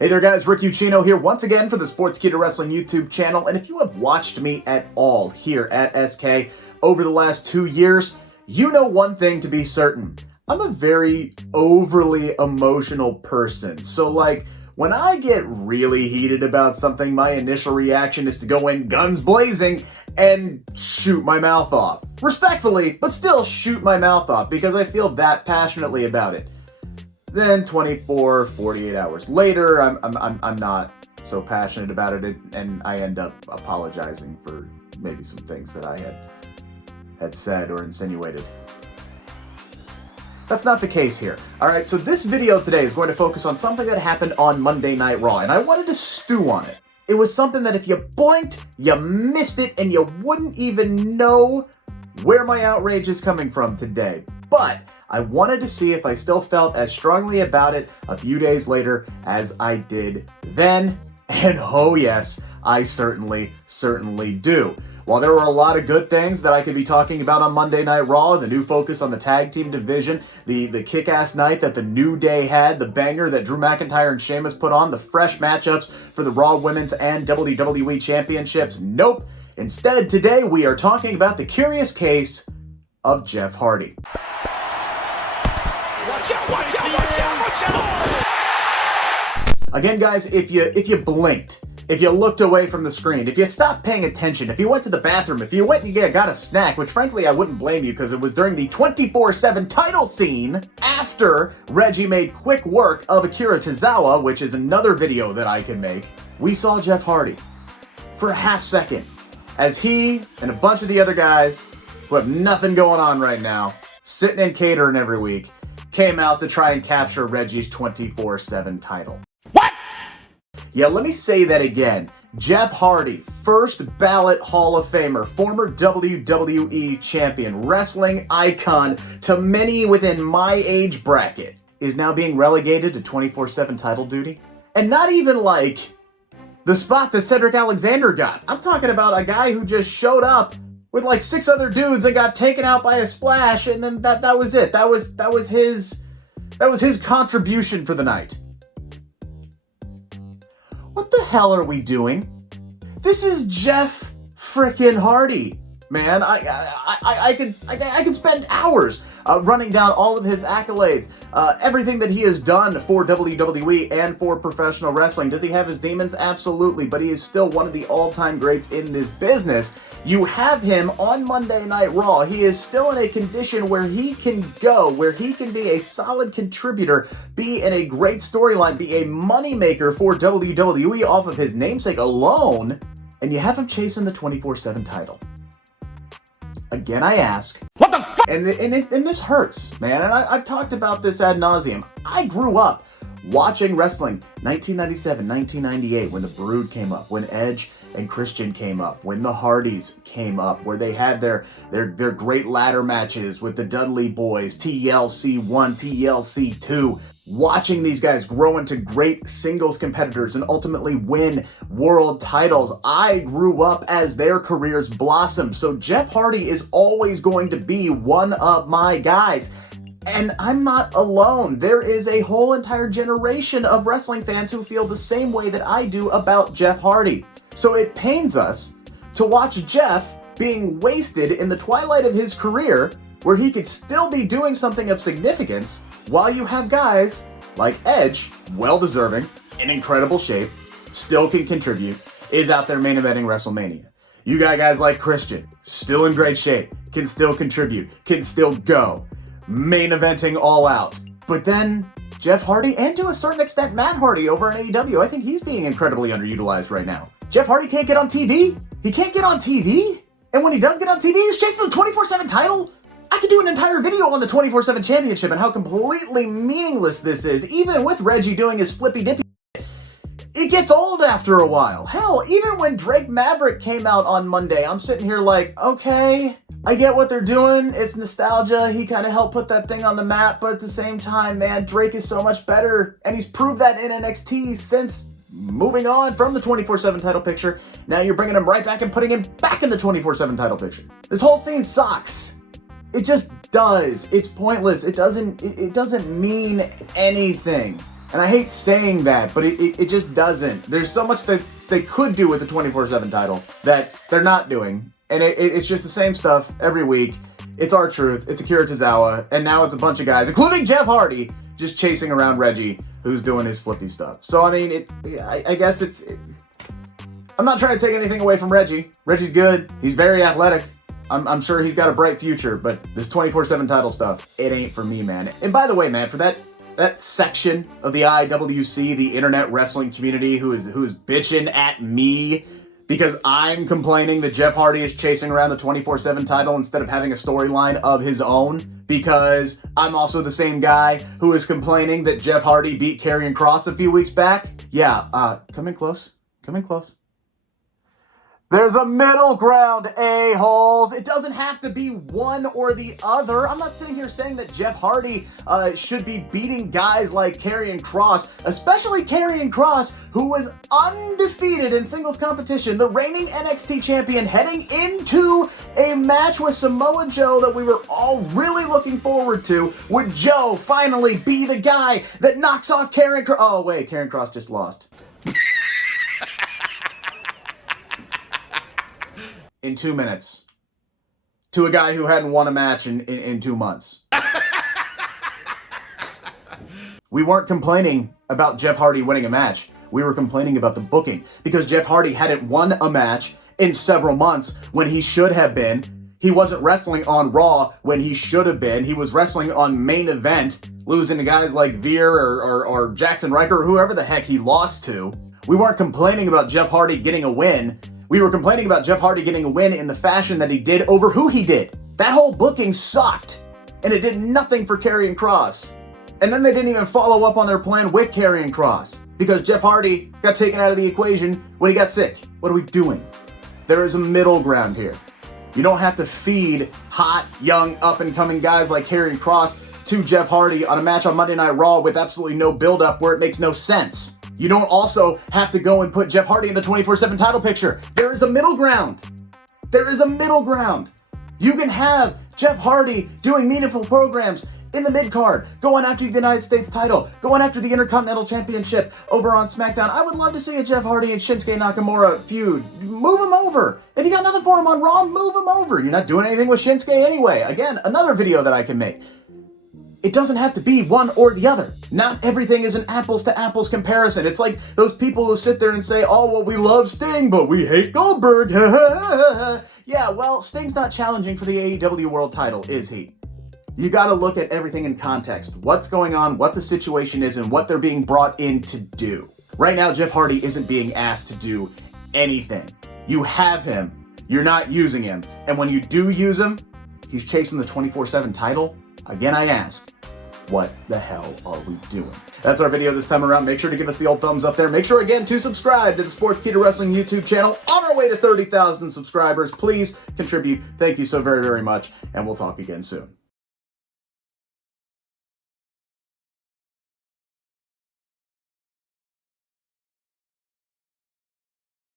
Hey there guys, Rick Ucchino here once again for the Sportskeeda Wrestling YouTube channel, and if you have watched me at all here at SK over the last 2 years, you know one thing to be certain. I'm a very overly emotional person, so like, when I get really heated about something, my initial reaction is to go in guns blazing and shoot my mouth off. Respectfully, but still shoot my mouth off because I feel that passionately about it. Then 24, 48 hours later, I'm not so passionate about it, and I end up apologizing for maybe some things that I had said or insinuated. That's not the case here. Alright, so this video today is going to focus on something that happened on Monday Night Raw, and I wanted to stew on it. It was something that if you blinked, you missed it, and you wouldn't even know where my outrage is coming from today. But I wanted to see if I still felt as strongly about it a few days later as I did then, and oh yes, I certainly do. While there were a lot of good things that I could be talking about on Monday Night Raw, the new focus on the tag team division, the kick-ass night that the New Day had, the banger that Drew McIntyre and Sheamus put on, the fresh matchups for the Raw Women's and WWE Championships, nope. Instead, today we are talking about the curious case of Jeff Hardy. Watch out, watch out, watch out, watch out! Again, guys, if you blinked, if you looked away from the screen, if you stopped paying attention, if you went to the bathroom, if you went and you got a snack, which frankly I wouldn't blame you because it was during the 24/7 title scene after Reggie made quick work of Akira Tozawa, which is another video that I can make, we saw Jeff Hardy for a half second as he and a bunch of the other guys who have nothing going on right now, sitting in catering every week, came out to try and capture Reggie's 24/7 title. What? Yeah, let me say that again. Jeff Hardy, first ballot Hall of Famer, former WWE Champion, wrestling icon to many within my age bracket, is now being relegated to 24/7 title duty. And not even like the spot that Cedric Alexander got. I'm talking about a guy who just showed up with like 6 other dudes and got taken out by a splash, and then that was it. That was his contribution for the night. What the hell are we doing? This is Jeff frickin' Hardy, man. I could spend hours running down all of his accolades, everything that he has done for WWE and for professional wrestling. Does he have his demons? Absolutely, but he is still one of the all-time greats in this business. You have him on Monday Night Raw. He is still in a condition where he can go, where he can be a solid contributor, be in a great storyline, be a moneymaker for WWE off of his namesake alone, and you have him chasing the 24/7 title. Again, I ask, What the fuck? and this hurts, man, and I've talked about this ad nauseum. I grew up watching wrestling 1997, 1998, when the Brood came up, when Edge and Christian came up, when the Hardys came up, where they had their great ladder matches with the Dudley Boys, TLC 1, TLC 2. Watching these guys grow into great singles competitors and ultimately win world titles. I grew up as their careers blossomed, so Jeff Hardy is always going to be one of my guys. And I'm not alone. There is a whole entire generation of wrestling fans who feel the same way that I do about Jeff Hardy. So it pains us to watch Jeff being wasted in the twilight of his career where he could still be doing something of significance while you have guys like Edge, well-deserving, in incredible shape, still can contribute, is out there main eventing WrestleMania. You got guys like Christian, still in great shape, can still contribute, can still go, main eventing All Out. But then Jeff Hardy, and to a certain extent Matt Hardy over in AEW, I think he's being incredibly underutilized right now. Jeff Hardy can't get on TV? He can't get on TV? And when he does get on TV, he's chasing the 24/7 title? I could do an entire video on the 24/7 championship and how completely meaningless this is, even with Reggie doing his flippy dippy. It gets old after a while. Hell, even when Drake Maverick came out on Monday, I'm sitting here like, okay, I get what they're doing. It's nostalgia. He kind of helped put that thing on the map, but at the same time, man, Drake is so much better, and he's proved that in NXT since moving on from the 24/7 title picture. Now you're bringing him right back and putting him back in the 24/7 title picture. This whole scene sucks. It just does. It's pointless. It doesn't mean anything. And I hate saying that, but it just doesn't. There's so much that they could do with the 24/7 title that they're not doing. And it's just the same stuff every week. It's R-Truth, it's Akira Tozawa, and now it's a bunch of guys, including Jeff Hardy, just chasing around Reggie, who's doing his flippy stuff. So, I mean, I guess I'm not trying to take anything away from Reggie. Reggie's good. He's very athletic. I'm sure he's got a bright future, but this 24/7 title stuff, it ain't for me, man. And by the way, man, for that section of the IWC, the internet wrestling community, who is bitching at me because I'm complaining that Jeff Hardy is chasing around the 24/7 title instead of having a storyline of his own, because I'm also the same guy who is complaining that Jeff Hardy beat Karrion Kross a few weeks back. Yeah, come in close. Come in close. There's a middle ground, a-holes. It doesn't have to be one or the other. I'm not sitting here saying that Jeff Hardy should be beating guys like Karrion Kross, especially Karrion Kross, who was undefeated in singles competition, the reigning NXT champion, heading into a match with Samoa Joe that we were all really looking forward to. Would Joe finally be the guy that knocks off Karrion Kross? Oh, wait, Karrion Kross just lost. In 2 minutes, to a guy who hadn't won a match in 2 months. We weren't complaining about Jeff Hardy winning a match. We were complaining about the booking, because Jeff Hardy hadn't won a match in several months when he should have been. He wasn't wrestling on Raw when he should have been. He was wrestling on Main Event, losing to guys like Veer or Jackson Riker, or whoever the heck he lost to. We weren't complaining about Jeff Hardy getting a win. We were complaining about Jeff Hardy getting a win in the fashion that he did over who he did. That whole booking sucked, and it did nothing for Karrion Kross. And then they didn't even follow up on their plan with Karrion Kross, because Jeff Hardy got taken out of the equation when he got sick. What are we doing? There is a middle ground here. You don't have to feed hot, young, up-and-coming guys like Karrion Kross to Jeff Hardy on a match on Monday Night Raw with absolutely no build-up where it makes no sense. You don't also have to go and put Jeff Hardy in the 24/7 title picture. There is a middle ground. There is a middle ground. You can have Jeff Hardy doing meaningful programs in the mid-card, going after the United States title, going after the Intercontinental Championship over on SmackDown. I would love to see a Jeff Hardy and Shinsuke Nakamura feud. Move him over. If you got nothing for him on Raw, move him over. You're not doing anything with Shinsuke anyway. Again, another video that I can make. It doesn't have to be one or the other. Not everything is an apples to apples comparison. It's like those people who sit there and say, oh, well, we love Sting, but we hate Goldberg. Yeah, well, Sting's not challenging for the AEW World title, is he? You gotta look at everything in context. What's going on, what the situation is, and what they're being brought in to do. Right now, Jeff Hardy isn't being asked to do anything. You have him, you're not using him. And when you do use him, he's chasing the 24/7 title. Again, I ask, what the hell are we doing? That's our video this time around. Make sure to give us the old thumbs up there. Make sure, again, to subscribe to the Sportskeeda Wrestling YouTube channel. On our way to 30,000 subscribers. Please contribute. Thank you so very, very much, and we'll talk again soon.